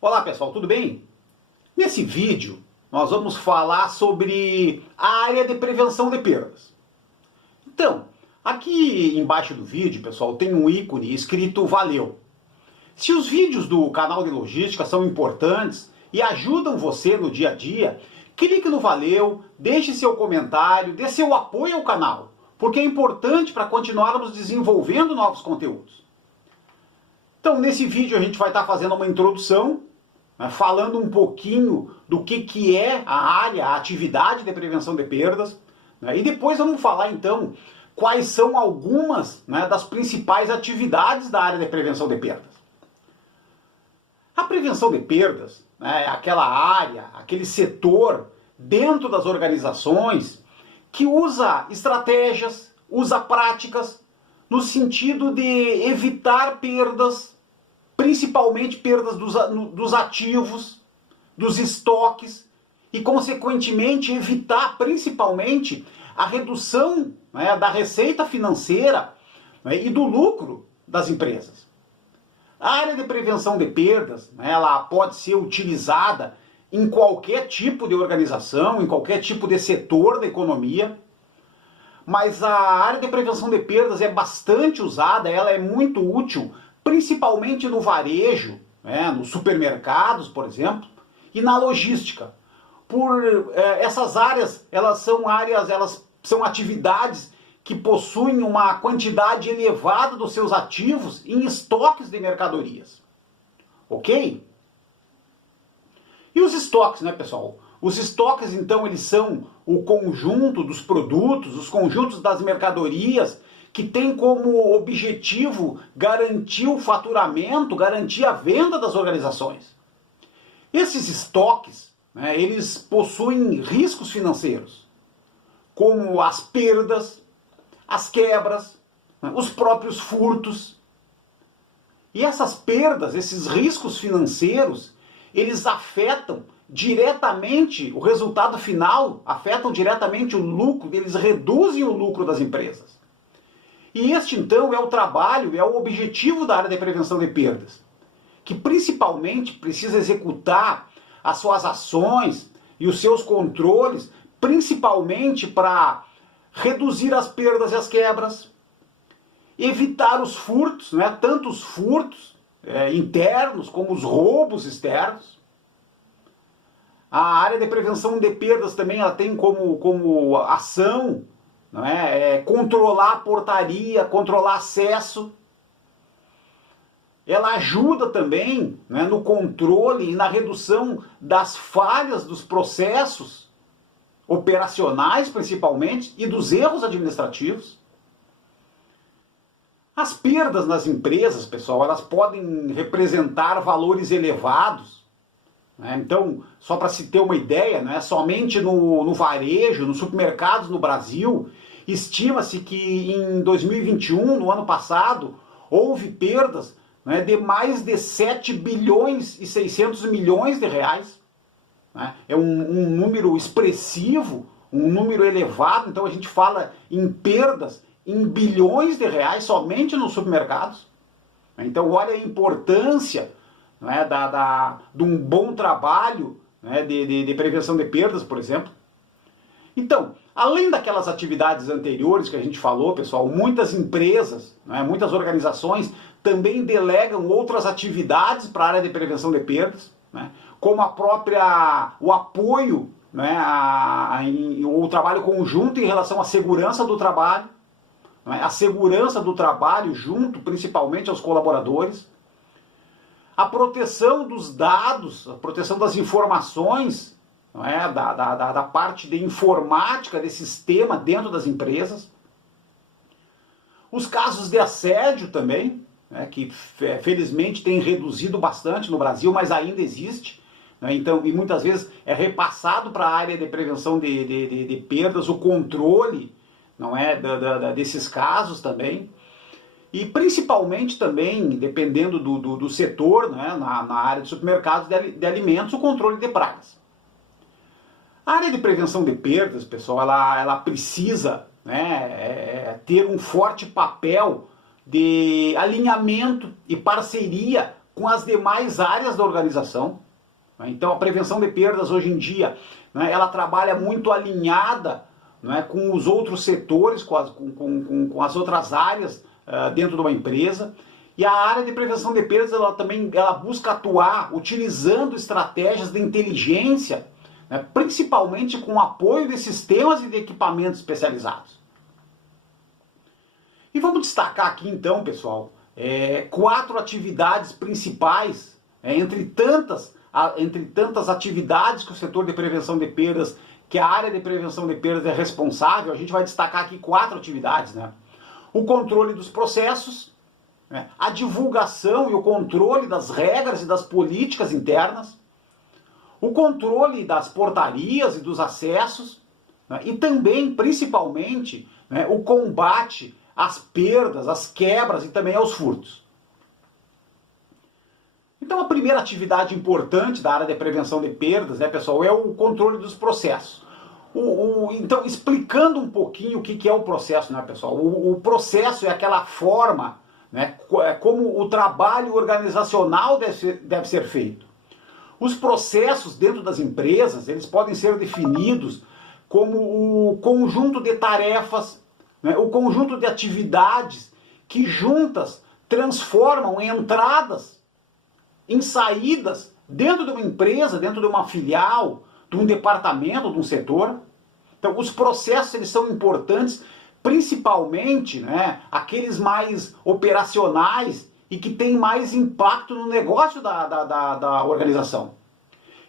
Olá pessoal, tudo bem? Nesse vídeo nós vamos falar sobre a área de prevenção de perdas. Então, aqui embaixo do vídeo, pessoal, tem um ícone escrito Valeu. Se os vídeos do canal de logística são importantes e ajudam você no dia a dia, clique no Valeu, deixe seu comentário, dê seu apoio ao canal, porque é importante para continuarmos desenvolvendo novos conteúdos. Então, nesse vídeo a gente vai estar fazendo uma introdução, falando um pouquinho do que é a área, a atividade de prevenção de perdas, e depois vamos falar então quais são algumas das principais atividades da área de prevenção de perdas. A prevenção de perdas é aquela área, aquele setor dentro das organizações que usa estratégias, usa práticas no sentido de evitar perdas, principalmente perdas dos ativos, dos estoques e, consequentemente, evitar principalmente a redução da receita financeira e do lucro das empresas. A área de prevenção de perdas, ela pode ser utilizada em qualquer tipo de organização, em qualquer tipo de setor da economia, mas a área de prevenção de perdas é bastante usada, ela é muito útil, principalmente no varejo, nos supermercados, por exemplo, e na logística. Essas áreas, elas são atividades que possuem uma quantidade elevada dos seus ativos em estoques de mercadorias. Ok? E os estoques, pessoal? Os estoques, então, eles são o conjunto dos produtos, os conjuntos das mercadorias que tem como objetivo garantir o faturamento, garantir a venda das organizações. Esses estoques, eles possuem riscos financeiros, como as perdas, as quebras, os próprios furtos. E essas perdas, esses riscos financeiros, eles afetam diretamente o resultado final, afetam diretamente o lucro, eles reduzem o lucro das empresas. E este, então, é o trabalho, é o objetivo da área de prevenção de perdas, que principalmente precisa executar as suas ações e os seus controles, principalmente para reduzir as perdas e as quebras, evitar os furtos, tanto os furtos internos como os roubos externos. A área de prevenção de perdas também ela tem como ação controlar a portaria, controlar acesso. Ela ajuda também no controle e na redução das falhas dos processos operacionais, principalmente, e dos erros administrativos. As perdas nas empresas, pessoal, elas podem representar valores elevados. Então, só para se ter uma ideia, somente no varejo, nos supermercados no Brasil, estima-se que em 2021, no ano passado, houve perdas de mais de 7 bilhões e 600 milhões de reais. É um número expressivo, um número elevado, então a gente fala em perdas em bilhões de reais somente nos supermercados. Então, olha a importância de um bom trabalho de prevenção de perdas, por exemplo. Então, além daquelas atividades anteriores que a gente falou, pessoal, muitas empresas, muitas organizações também delegam outras atividades para a área de prevenção de perdas, como o apoio, o trabalho conjunto em relação à segurança do trabalho, a segurança do trabalho junto principalmente aos colaboradores, a proteção dos dados, a proteção das informações, da parte de informática, de sistema dentro das empresas. Os casos de assédio também, que felizmente tem reduzido bastante no Brasil, mas ainda existe. Então, e muitas vezes é repassado para a área de prevenção de perdas, o controle desses casos também. E principalmente também, dependendo do setor, na área de supermercados de alimentos, o controle de pragas. A área de prevenção de perdas, pessoal, ela precisa ter um forte papel de alinhamento e parceria com as demais áreas da organização. Então a prevenção de perdas hoje em dia, né, ela trabalha muito alinhada, né, com os outros setores, com as outras áreas dentro de uma empresa. E a área de prevenção de perdas ela busca atuar utilizando estratégias de inteligência, né, principalmente com o apoio de sistemas e de equipamentos especializados. E vamos destacar aqui então, pessoal, 4 atividades principais, entre tantas atividades que o setor de prevenção de perdas, que a área de prevenção de perdas é responsável. A gente vai destacar aqui 4 atividades, né? O controle dos processos, né? A divulgação e o controle das regras e das políticas internas, o controle das portarias e dos acessos, né? E também, principalmente, né, o combate às perdas, às quebras e também aos furtos. Então a primeira atividade importante da área de prevenção de perdas, né, pessoal, é o controle dos processos. Então, explicando um pouquinho o que é o processo, né, pessoal? O processo é aquela forma, né, como o trabalho organizacional deve ser feito. Os processos dentro das empresas, eles podem ser definidos como o conjunto de tarefas, né, o conjunto de atividades que juntas transformam entradas em saídas dentro de uma empresa, dentro de uma filial, de um departamento, de um setor. Então, os processos, eles são importantes, principalmente, né, aqueles mais operacionais e que têm mais impacto no negócio da organização.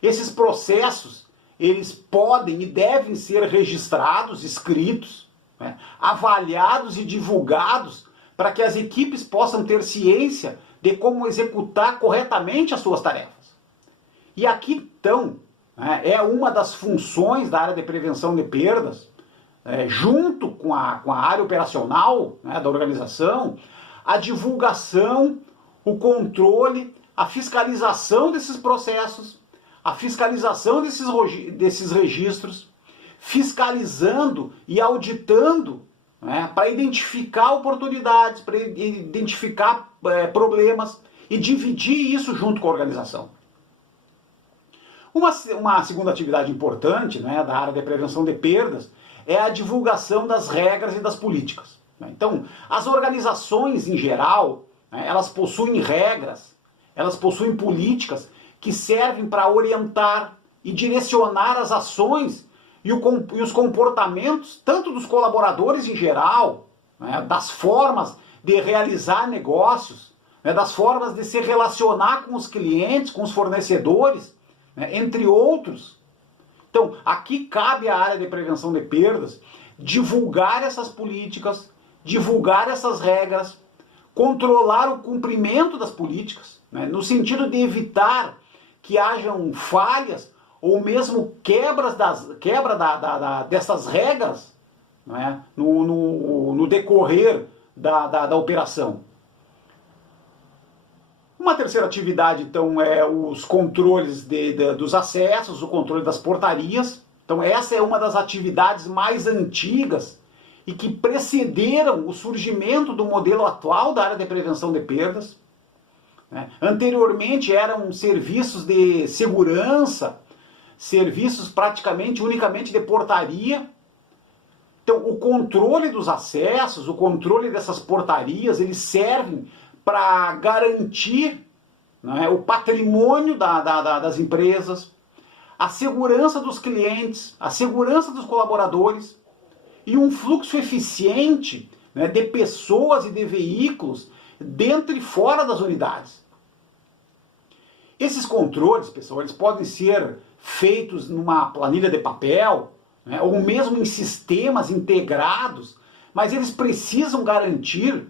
Esses processos, eles podem e devem ser registrados, escritos, né, avaliados e divulgados para que as equipes possam ter ciência de como executar corretamente as suas tarefas. E aqui, então, é uma das funções da área de prevenção de perdas, junto com a área operacional, né, da organização, a divulgação, o controle, a fiscalização desses processos, a fiscalização desses registros, fiscalizando e auditando, né, para identificar oportunidades, para identificar problemas e dividir isso junto com a organização. Uma segunda atividade importante, né, da área de prevenção de perdas é a divulgação das regras e das políticas. Então, as organizações em geral, né, elas possuem regras, elas possuem políticas que servem para orientar e direcionar as ações e os comportamentos, tanto dos colaboradores em geral, né, das formas de realizar negócios, né, das formas de se relacionar com os clientes, com os fornecedores, né, entre outros. Então, aqui cabe à área de prevenção de perdas divulgar essas políticas, divulgar essas regras, controlar o cumprimento das políticas, né, no sentido de evitar que hajam falhas ou mesmo quebra dessas regras, né, no decorrer da operação. Uma terceira atividade, então, é os controles dos acessos, o controle das portarias. Então, essa é uma das atividades mais antigas e que precederam o surgimento do modelo atual da área de prevenção de perdas. Anteriormente eram serviços de segurança, serviços praticamente unicamente de portaria. Então, o controle dos acessos, o controle dessas portarias, eles servem para garantir, né, o patrimônio das empresas, a segurança dos clientes, a segurança dos colaboradores e um fluxo eficiente, né, de pessoas e de veículos dentro e fora das unidades. Esses controles, pessoal, eles podem ser feitos numa planilha de papel, né, ou mesmo em sistemas integrados, mas eles precisam garantir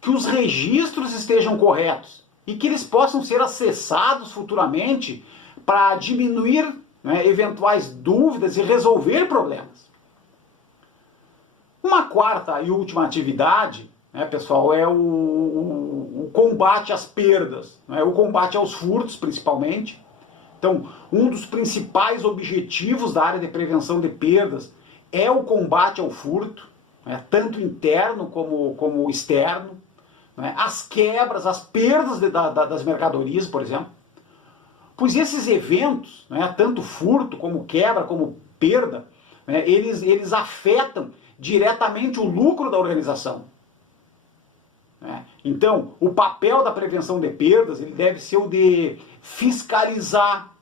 que os registros estejam corretos e que eles possam ser acessados futuramente para diminuir, né, eventuais dúvidas e resolver problemas. Uma quarta e última atividade, né, pessoal, é o combate às perdas, né, o combate aos furtos, principalmente. Então, um dos principais objetivos da área de prevenção de perdas é o combate ao furto, né, tanto interno como externo. né, as quebras, as perdas das mercadorias, por exemplo. Pois esses eventos, né, tanto furto, como quebra, como perda, né, eles afetam diretamente o lucro da organização. Né? Então, o papel da prevenção de perdas ele deve ser o de fiscalizar,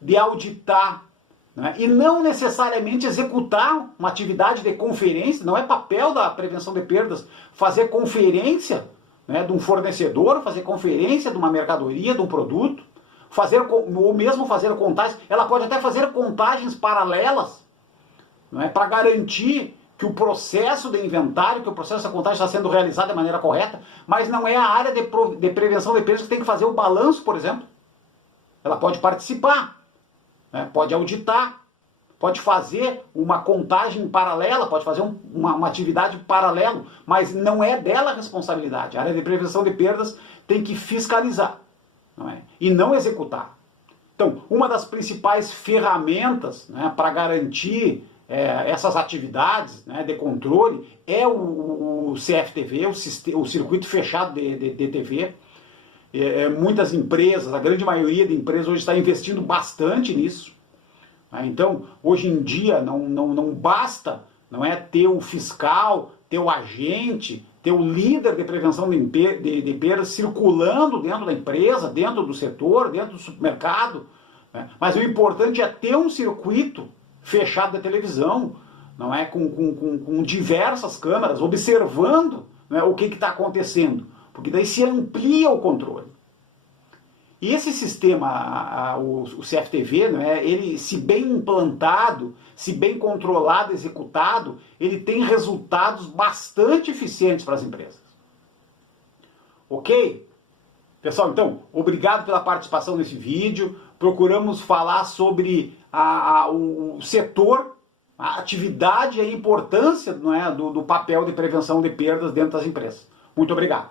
de auditar, né? E não necessariamente executar uma atividade de conferência. Não é papel da prevenção de perdas fazer conferência, né, de um fornecedor, fazer conferência de uma mercadoria, de um produto, ou mesmo fazer contagens. Ela pode até fazer contagens paralelas, né, para garantir que o processo de inventário, que o processo da contagem está sendo realizado de maneira correta, mas não é a área de prevenção de perdas que tem que fazer o balanço, por exemplo. Ela pode participar, né, pode auditar, pode fazer uma contagem paralela, pode fazer uma atividade paralela, mas não é dela a responsabilidade. A área de prevenção de perdas tem que fiscalizar, não é? E não executar. Então, uma das principais ferramentas, né, para garantir essas atividades, né, de controle é o CFTV, o Circuito Fechado de TV. Muitas empresas, a grande maioria de empresas hoje está investindo bastante nisso. Então, hoje em dia, não basta, não é, ter o fiscal, ter o agente, ter o líder de prevenção de perdas circulando dentro da empresa, dentro do setor, dentro do supermercado. Né? Mas o importante é ter um circuito fechado da televisão, não é, com diversas câmeras, observando, né, o que está acontecendo. Porque daí se amplia o controle. E esse sistema, o CFTV, né, ele, se bem implantado, se bem controlado, executado, ele tem resultados bastante eficientes para as empresas. Ok? Pessoal, então, obrigado pela participação nesse vídeo. Procuramos falar sobre o setor, a atividade e a importância, não é, do papel de prevenção de perdas dentro das empresas. Muito obrigado.